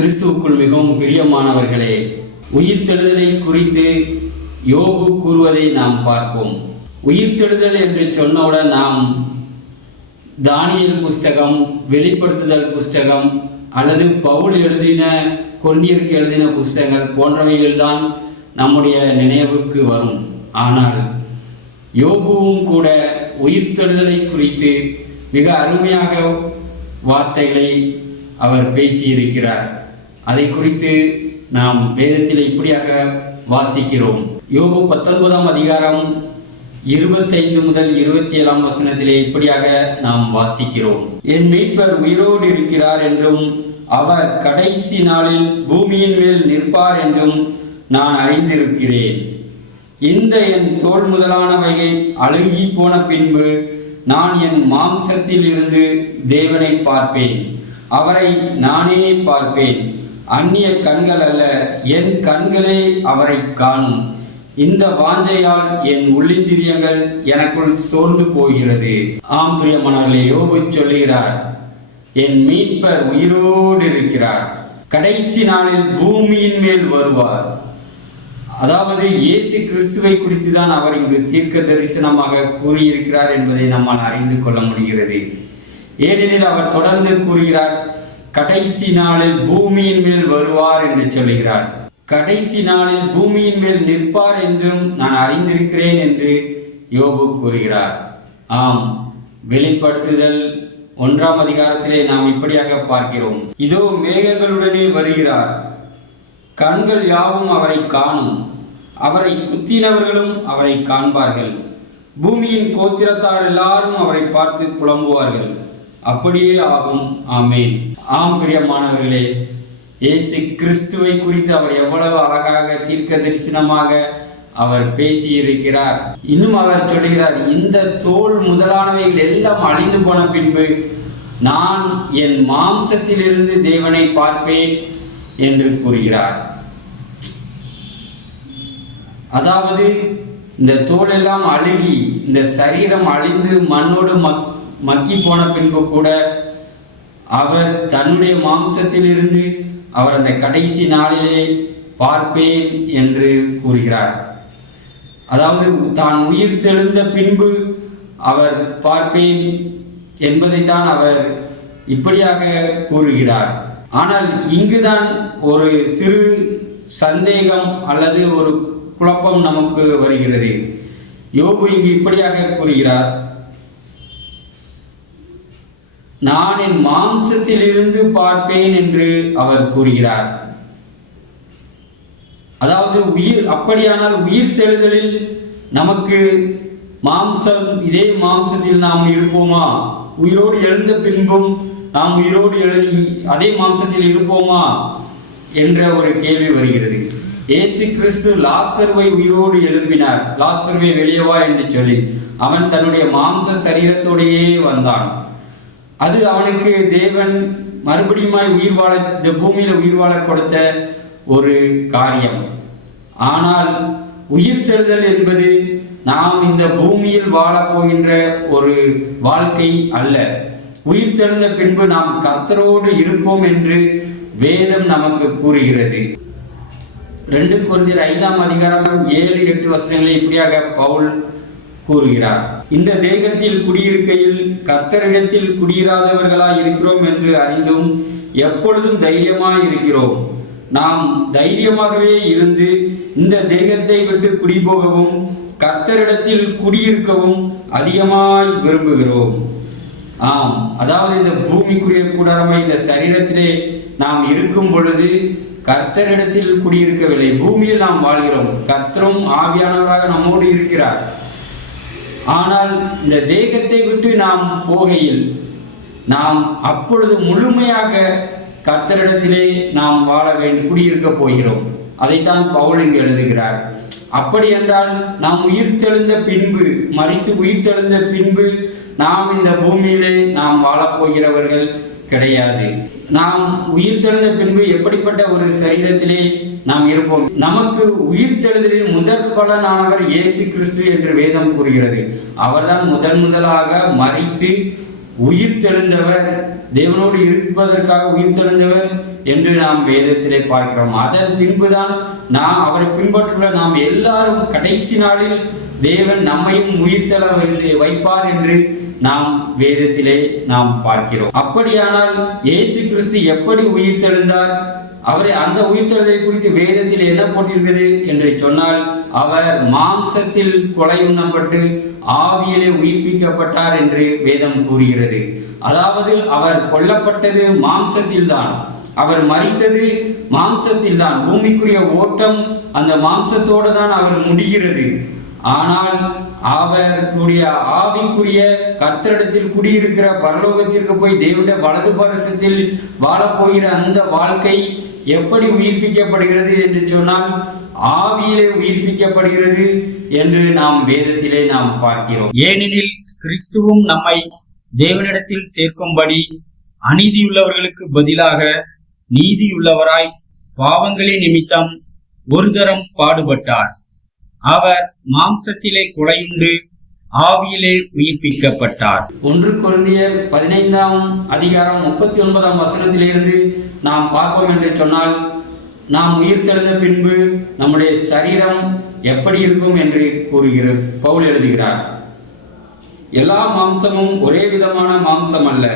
கிறிஸ்துவுக்குள் மிகவும் பிரியமானவர்களே, உயிர்த்தெழுதலை குறித்து யோபு கூறுவதை நாம் பார்ப்போம். உயிர்த்தெழுதல் என்று சொன்னவுடன் நாம் தானியேல் புஸ்தகம், வெளிப்படுத்துதல் புஸ்தகம் அல்லது பவுல் எழுதின கொரிந்தியருக்கு எழுதின புஸ்தகங்கள் போன்றவைகள்தான் நம்முடைய நினைவுக்கு வரும். ஆனால் யோபுவும் கூட உயிர்த்தெழுதலை குறித்து மிக அருமையாக வார்த்தைகளை அவர் பேசியிருக்கிறார். அதை குறித்து நாம் வேதத்தில் இப்படியாக வாசிக்கிறோம். யோபு 19ஆம் அதிகாரம் 25 முதல் 27ஆம் வசனத்திலே இப்படியாக நாம் வாசிக்கிறோம். என் மீட்பர் உயிரோடு இருக்கிறார் என்றும் அவர் கடைசி நாளில் பூமியின் மேல் நிற்பார் என்றும் நான் அறிந்திருக்கிறேன். இந்த என் தோல் முதலானவைகள் அழுகி போன பின்பு நான் என் மாம்சத்தில் இருந்து தேவனை பார்ப்பேன். அவரை நானே பார்ப்பேன். அந்நிய கண்கள் அல்ல, என் கண்களே அவரை காணும். இந்த வாஞ்சையால் என் உள்ளிந்திரியங்கள் எனக்குள் சோர்ந்து போகிறது. ஆம் பிரியமானவர்களே, யோபு சொல்லுகிறார், என் மீட்பர் உயிரோடு இருக்கிறார், கடைசி நாளில் பூமியின் மேல் வருவார். அதாவது இயேசு கிறிஸ்துவை குறித்து தான் அவர் இங்கு தீர்க்க தரிசனமாக கூறியிருக்கிறார் என்பதை நம்மால் அறிந்து கொள்ள முடிகிறது. ஏனெனில் அவர் தொடர்ந்து கூறுகிறார், கடைசி நாளில் பூமியின் மேல் வருவார் என்று சொல்லுகிறார். கடைசி நாளில் பூமியின் மேல் நிற்பார் என்றும் நான் அறிந்திருக்கிறேன் என்று யோபு கூறுகிறார். ஆம், வெளிப்படுத்துதல் 1ஆம் அதிகாரத்திலே நாம் இப்படியாக பார்க்கிறோம். இதோ மேகங்களுடனே வருகிறார், கண்கள் யாவும் அவரை காணும், அவரை குத்தினவர்களும் அவரை காண்பார்கள், பூமியின் கோத்திரத்தார் எல்லாரும் அவரை பார்த்து புலம்புவார்கள். அப்படியே ஆகும். ஆமேன். ஆம் பிரியமானவர்களே, இயேசு கிறிஸ்துவை குறித்து அவர் எவ்வளவு அழகாக தீர்க்க தரிசனமாக அவர் பேசியிருக்கிறார். இன்னும் அவர் சொல்கிறார், இந்த தோல் முதலானவைகள் எல்லாம் அழிந்து போன பின்பு நான் என் மாம்சத்திலிருந்து தேவனை பார்ப்பேன் என்று கூறுகிறார். அதாவது இந்த தோல் எல்லாம் அழுகி, இந்த சரீரம் அழிந்து மண்ணோடு மக்கி போன பின்பு கூட அவர் தன்னுடைய மாம்சத்தில் இருந்து அவர் அந்த கடைசி நாளிலே பார்ப்பேன் என்று கூறுகிறார். அதாவது தான் உயிர் தெழுந்த பின்பு அவர் பார்ப்பேன் என்பதைத்தான் அவர் இப்படியாக கூறுகிறார். ஆனால் இங்குதான் ஒரு சிறு சந்தேகம் அல்லது ஒரு குழப்பம் நமக்கு வருகிறது. யோபு இங்கு இப்படியாக கூறுகிறார், நான் என் மாம்சத்தில் இருந்து பார்ப்பேன் என்று அவர் கூறுகிறார். அதாவது அப்படியானால் உயிர் தெழுதலில் நமக்கு மாம்சம், இதே மாம்சத்தில் நாம் இருப்போமா? உயிரோடு எழுந்த பின்பும் நாம் உயிரோடு அதே மாம்சத்தில் இருப்போமா என்ற ஒரு கேள்வி வருகிறது. இயேசு கிறிஸ்து லாசருவை உயிரோடு எழுப்பினார். லாசருவை வெளியே வா என்று சொல்லி அவன் தன்னுடைய மாம்ச சரீரத்தோடையே வந்தான். அது அவனுக்கு தேவன் மறுபடியுமாய் உயிர் வாழ, இந்த பூமியில உயிர் வாழ கொடுத்த ஒரு காரியம். ஆனால் உயிர்த்தெழுதல் என்பது நாம் இந்த பூமியில் வாழப் போகின்ற ஒரு வாழ்க்கை அல்ல. உயிர்த்தெழுந்த பின்பு நாம் கர்த்தரோடு இருப்போம் என்று வேதம் நமக்கு கூறுகிறது. 2 கொரிந்தியர் 5ஆம் அதிகாரம் 7-8 வசனங்களை இப்படியாக பவுல் கூறுகிறார். இந்த தேகத்தில் குடியிருக்கையில் கர்த்தரிடத்தில் குடியிராதவர்களாய் இருக்கிறோம் என்று அறிந்தும் எப்பொழுதும் தைரியமாய் இருக்கிறோம். நாம் தைரியமாகவே இருந்து இந்த தேகத்தை விட்டு குடிபோகவும் கர்த்தரிடத்தில் குடியிருக்கவும் அதிகமாய் விரும்புகிறோம். ஆம், அதாவது இந்த பூமிக்குரிய கூடாரமாய் இந்த சரீரத்திலே நாம் இருக்கும் பொழுது கர்த்தரிடத்தில் குடியிருக்கவில்லை. பூமியில் நாம் வாழ்கிறோம், கர்த்தரும் ஆவியானவராக நம்மோடு இருக்கிறார். ஆனால் இந்த தேகத்தை விட்டு நாம் போகையில் நாம் அப்பொழுது முழுமையாக கர்த்தரிடத்திலே நாம் வாழ வேண்டும், குடியிருக்க போகிறோம். அதைத்தான் பவுல் இங்கு எழுதுகிறார். அப்படி என்றால் நாம் உயிர்த்தெழுந்த பின்பு, மரித்து உயிர்த்தெழுந்த பின்பு நாம் இந்த பூமியிலே நாம் வாழப்போகிறவர்கள் கிடையாது. நாம் உயிர்த்தெழுந்த பின்பு எப்படிப்பட்ட ஒரு சரீரத்திலே நாம் இருப்போம்? நமக்கு உயிர்த்தெழுதலில் முதற் பலனானவர் இயேசு கிறிஸ்து என்று வேதம் கூறுகிறது. அவர்தான் முதலாக மரித்து உயிர்த்தெழுந்தவர் தேவனோடு இருப்பதற்காக உயிர்த்தெழுந்தவர் என்று நாம் வேதத்திலே பார்க்கிறோம். அதன் பின்புதான் அவரை பின்பற்றுள்ள நாம் எல்லாரும் கடைசி நாளில் தேவன் நம்மையும் உயிர்த்தெழ வைப்பார் என்று நாம் வேதத்திலே நாம் பார்க்கிறோம். அப்படியானால் இயேசு கிறிஸ்து எப்படி உயிர்த்தெழுந்தார்? அவரை அந்த உயிர்த்தெழுதலை குறித்து வேதத்தில் என்ன போட்டிருக்கிறது என்று சொன்னால், அவர் மாம்சத்தில் கொலை உண்ணப்பட்டு ஆவியிலே உயிர்ப்பிக்கப்பட்டார் என்று வேதம் கூறுகிறது. அதாவது அவர் கொல்லப்பட்டது மாம்சத்தில் தான், அவர் மரித்தது மாம்சத்தில் தான். பூமிக்குரிய ஓட்டம் அந்த மாம்சத்தோடு தான் அவர் முடிகிறது. ஆனால் அவருடைய ஆவிக்குரிய கர்த்தரிடத்தில் குடியிருக்கிற பரலோகத்திற்கு போய் தேவனுடைய வலது பரிசத்தில் வாழப்போகிற அந்த வாழ்க்கை எப்படி உயிர்ப்பிக்கப்படுகிறது என்று சொன்னால், ஆவியிலே உயிர்ப்பிக்கப்படுகிறது என்று நாம் வேதத்திலே நாம் பார்க்கிறோம். ஏனெனில் கிறிஸ்துவும் நம்மை தேவனிடத்தில் சேர்க்கும்படி அநீதியுள்ளவர்களுக்கு பதிலாக நீதியுள்ளவராய் பாவங்களின் நிமித்தம் ஒரு தரம் பாடுபட்டார். அவர் மாம்சத்திலே கொலையுண்டு ஆவியிலே உயிர்ப்பிக்கப்பட்டார். 1 கொரிந்தியர் 15ஆம் அதிகாரம் 39ஆம் வசனத்திலிருந்து நாம் பார்ப்போம் என்று சொன்னால், நாம் உயிர்த்தெழுந்த பின்பு நம்முடைய சரீரம் எப்படி இருக்கும் என்று கூறுகிறார் பவுல் எழுதுகிறார். எல்லா மாம்சமும் ஒரே விதமான மாம்சம் அல்ல.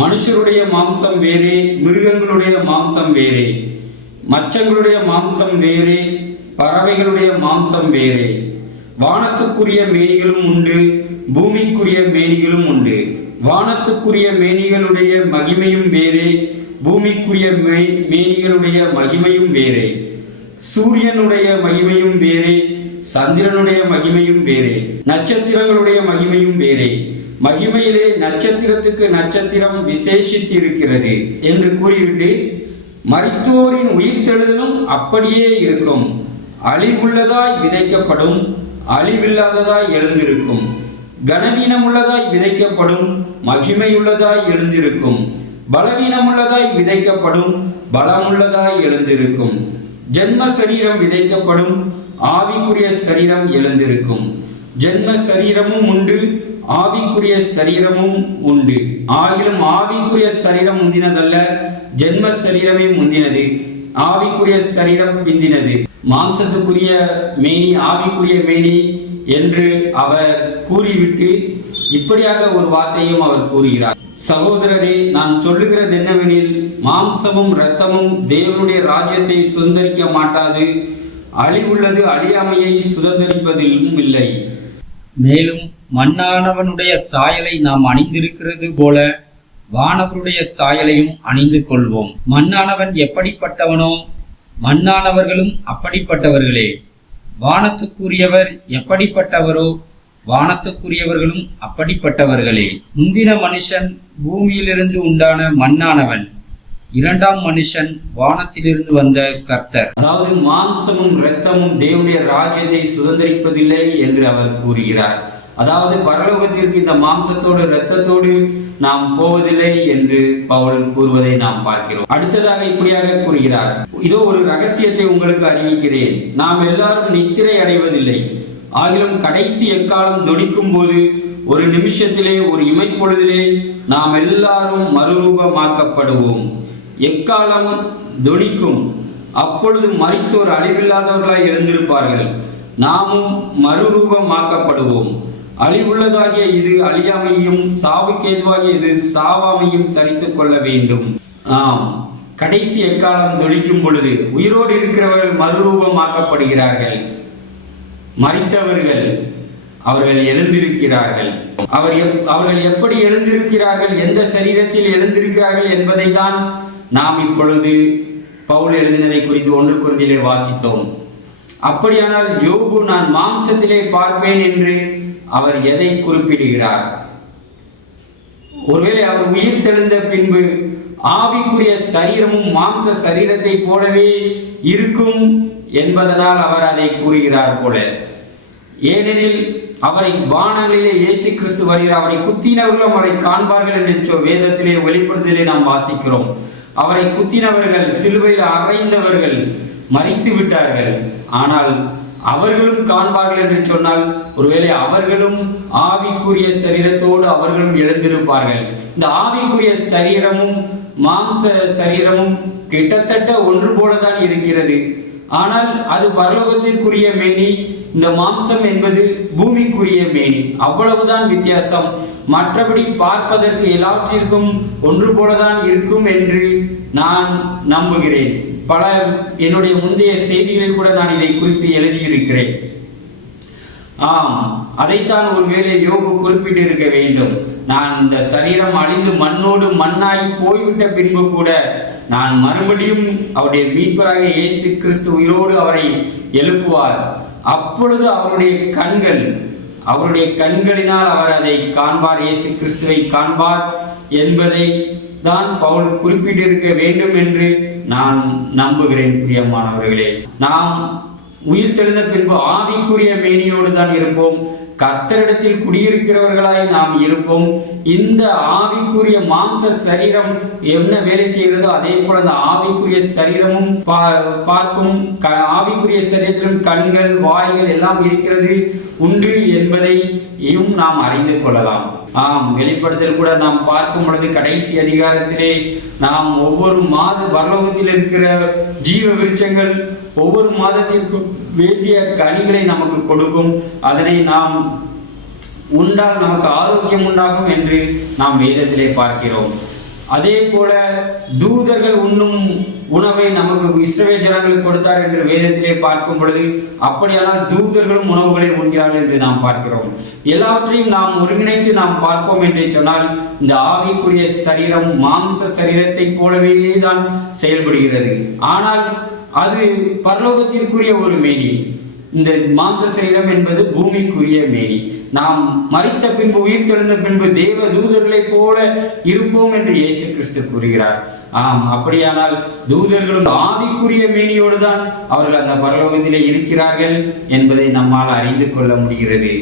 மனுஷருடைய மாம்சம் வேறே, மிருகங்களுடைய மாம்சம் வேறே, மச்சங்களுடைய மாம்சம் வேறே, பறவைகளுடைய மாம்சம் வேறே. வானத்துக்குரிய மேனிகளும் உண்டு, பூமிக்குரிய மேனிகளும் உண்டு. வானத்துக்குரிய மேனிகளுடைய மகிமையும் வேறே, பூமிக்குரிய மேனிகளுடைய மகிமையும் வேறே. சூரியனுடைய மகிமையும் வேறே, சந்திரனுடைய மகிமையும் வேறே, நட்சத்திரங்களுடைய மகிமையும் வேறே. மகிமையிலே நட்சத்திரத்துக்கு நட்சத்திரம் விசேஷித்திருக்கிறது என்று கூறிவிட்டு, மரித்தோரின் உயிர்த்தெழுதலும் அப்படியே இருக்கும். அழிவுள்ளதாய் விதைக்கப்படும், அழிவில்லாததாய் எழுந்திருக்கும். கனவீனமுள்ளதாய் விதைக்கப்படும், மகிமையுள்ளதாய் எழுந்திருக்கும். பலவீனமுள்ளதாய் விதைக்கப்படும், பலமுள்ளதாய் எழுந்திருக்கும். ஜென்ம சரீரம் விதைக்கப்படும், ஆவிக்குரிய சரீரம் எழுந்திருக்கும். ஜென்ம சரீரமும் உண்டு, ஆவிக்குரிய சரீரமும் உண்டு. ஆகிலும் ஆவிக்குரிய சரீரம் முந்தினதல்ல, ஜென்ம சரீரமே முந்தினது. ஆவிக்குரிய சரீரம் பிந்தினது. மாம்சத்துக்குரிய மேனி ஆவிக்குரிய மேனி என்று அவர் கூறிவிட்டு இப்படியாக ஒரு வார்த்தையும் அவர் கூறுகிறார். சகோதரரே, நான் சொல்லுகிறது என்னவெனில், மாம்சமும் இரத்தமும் தேவனுடைய ராஜ்யத்தை சுதந்தரிக்க மாட்டாது. அழிவுள்ளது அழியாமையை சுதந்தரிப்பதிலும் இல்லை. மேலும் மண்ணானவனுடைய சாயலை நாம் அணிந்திருக்கிறது போல வானவருடைய சாயலையும் அணிந்து கொள்வோம். மண்ணானவன் எப்படிப்பட்டவனோ மண்ணானவர்களும் அப்படிப்பட்டவர்களே. வானத்துக்குரியவர் எப்படிப்பட்டவரோ வானத்துக்குரியவர்களும் அப்படிப்பட்டவர்களே. முந்தின மனுஷன் பூமியிலிருந்து உண்டான மண்ணானவன், இரண்டாம் மனுஷன் வானத்திலிருந்து வந்த கர்த்தர். அதாவது மாம்சமும் இரத்தமும் தேவனுடைய ராஜ்யத்தை சுதந்தரிப்பதில்லை என்று அவர் கூறுகிறார். அதாவது பரலோகத்திற்கு இந்த மாம்சத்தோடு இரத்தத்தோடு நாம் போவதில்லை என்று பவுல் கூறுவதை நாம் பார்க்கிறோம். அடுத்ததாக இப்படியாக கூறுகிறார், இதோ ஒரு ரகசியத்தை உங்களுக்கு அறிவிக்கிறேன். நாம் எல்லாரும் நித்திரை அடைவதில்லை. ஆகிலும் கடைசி எக்காலம் தொனிக்கும் போது ஒரு நிமிஷத்திலே, ஒரு இமைப்பொழுதிலே நாம் எல்லாரும் மறுரூபமாக்கப்படுவோம். எக்காலம் தொனிக்கும், அப்பொழுது மரித்தோர் அழிவில்லாதவர்களாய் எழுந்திருப்பார்கள். நாமும் மறுரூபமாக்கப்படுவோம். அழிவுள்ளதாகிய இது அழியாமையும், சாவுக்கேதுவாகிய இது சாவாமையும் தரித்துக் கொள்ள வேண்டும். கடைசி எக்காலம் தொழிக்கும் பொழுது உயிரோடு இருக்கிறவர்கள் மறுரூபமாக்கப்படுகிறார்கள். மரித்தவர்கள் அவர்கள் எழுந்திருக்கிறார்கள். அவர்கள் எப்படி எழுந்திருக்கிறார்கள், எந்த சரீரத்தில் எழுந்திருக்கிறார்கள் என்பதை தான் நாம் இப்பொழுது பவுல் எழுதினதை குறித்து 1 கொரிந்தியரிலே வாசித்தோம். அப்படியானால் யோபு நான் மாம்சத்திலே பார்ப்பேன் என்று அவர் எதை குறிப்பிடுகிறார்? ஒருவேளை அவர் உயிர் தெழுந்த பின்பு ஆவிக்குரிய சரீரமும் மாம்ச சரீரத்தை போலவே இருக்கும் என்பதனால் அவர் அதை கூறுகிறார் போல. ஏனெனில் அவரை வானங்களிலே இயேசு கிறிஸ்து வருகிறார். அவரை குத்தினவர்களும் அவரை காண்பார்கள் என்று வேதத்திலே வெளிப்படுத்தலே நாம் வாசிக்கிறோம். அவரை குத்தினவர்கள், சிலுவையில் அறைந்தவர்கள் மரித்து விட்டார்கள். ஆனால் அவர்களும் காண்பார்கள் என்று சொன்னால், ஒருவேளை அவர்களும் ஆவிக்குரிய சரீரத்தோடு அவர்களும் எழுந்திருப்பார்கள். இந்த ஆவிக்குரிய சரீரமும் மாம்ச சரீரமும் கிட்டத்தட்ட ஒன்று போலதான் இருக்கிறது. ஆனால் அது பரலோகத்திற்குரிய மேனி, இந்த மாம்சம் என்பது பூமிக்குரிய மேனி. அவ்வளவுதான் வித்தியாசம். மற்றபடி பார்ப்பதற்கு எல்லாவற்றிற்கும் ஒன்று போலதான் இருக்கும் என்று நான் நம்புகிறேன். பல என்னுடைய முந்தைய செய்திகளில் கூட நான் இதை குறித்து எழுதியிருக்கிறேன். அதைத்தான் ஒருவேளை யோபு குறிப்பிட்டு இருக்க வேண்டும். நான் இந்த சரீரம் அழிந்து மண்ணோடு மண்ணாய் போய்விட்ட பின்பு கூட நான் மறுபடியும் அவருடைய மீட்பராக இயேசு கிறிஸ்து உயிரோடு அவரை எழுப்புவார். அப்பொழுது அவருடைய கண்களினால் அவர் அதை காண்பார், இயேசு கிறிஸ்துவை காண்பார் என்பதை தான் பவுல் குறிப்பிட்டிருக்க வேண்டும் என்று நான் நம்புகிறேன். பிரியமானவர்களே, நாம் உயிர் தெழுந்த பின்பு ஆவிக்குரிய மேனியோடு தான் இருப்போம். கர்த்தரிடத்தில் குடியிருக்கிறவர்களாய் நாம் இருப்போம். இந்த ஆவிக்குரிய மாம்ச சரீரம் என்ன வேலை செய்கிறதோ அதே போல அந்த ஆவிக்குரிய சரீரமும் பார்க்கும். ஆவிக்குரிய சரீரத்திலும் கண்கள், வாய்கள் எல்லாம் இருக்கிறது உண்டு என்பதையும் நாம் அறிந்து கொள்ளலாம். வெளிப்படுத்தல் கூட நாம் பார்க்கும் பொழுது கடைசி அதிகாரத்திலே நாம் ஒவ்வொரு மாத பரலோகத்தில் இருக்கிற ஜீவ விருட்சங்கள் ஒவ்வொரு மாதத்திற்கும் வேண்டிய கனிகளை நமக்கு கொடுக்கும். அதனை நாம் உண்டால் நமக்கு ஆரோக்கியம் உண்டாகும் என்று நாம் வேதத்திலே பார்க்கிறோம். அதே போல தூதர்கள் உண்ணும் உணவை நமக்கு இஸ்ரவேல் ஜனங்களுக்கு கொடுத்தார் என்று வேதத்திலே பார்க்கும் பொழுது, அப்படியானால் தூதர்களும் உணவுகளை உண்கிறார்கள் என்று நாம் பார்க்கிறோம். எல்லாவற்றையும் நாம் ஒருங்கிணைத்து நாம் பார்ப்போம் என்று சொன்னால், இந்த ஆவிக்குரிய சரீரம் மாம்ச சரீரத்தை போலவே தான் செயல்படுகிறது. ஆனால் அது பரலோகத்திற்குரிய ஒரு மேனி. இந்த மாம்ச சரீரம் என்பது பூமிக்குரிய மேனி. நாம் மரித்த பின்பு உயிர் தெழுந்த பின்பு தேவ தூதர்களை போல இருப்போம் என்று இயேசு கிறிஸ்து கூறுகிறார். அப்படியானால் தூதர்களும் ஆவிக்குரிய மேனியோடு தான் அவர்கள் அந்த பரலோகத்திலே இருக்கிறார்கள் என்பதை நம்மால் அறிந்து கொள்ள முடிகிறது.